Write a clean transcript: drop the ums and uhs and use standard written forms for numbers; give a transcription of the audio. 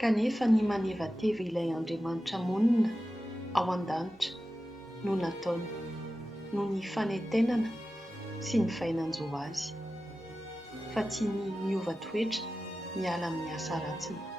kanefa ny manevateva ilay Andriamanitra monina ao an-danitra no nataony, no ny fanantenana sy ny fahinan-jo azy, fa tsy ny miova toetra miala amin'ny asa ratsiny.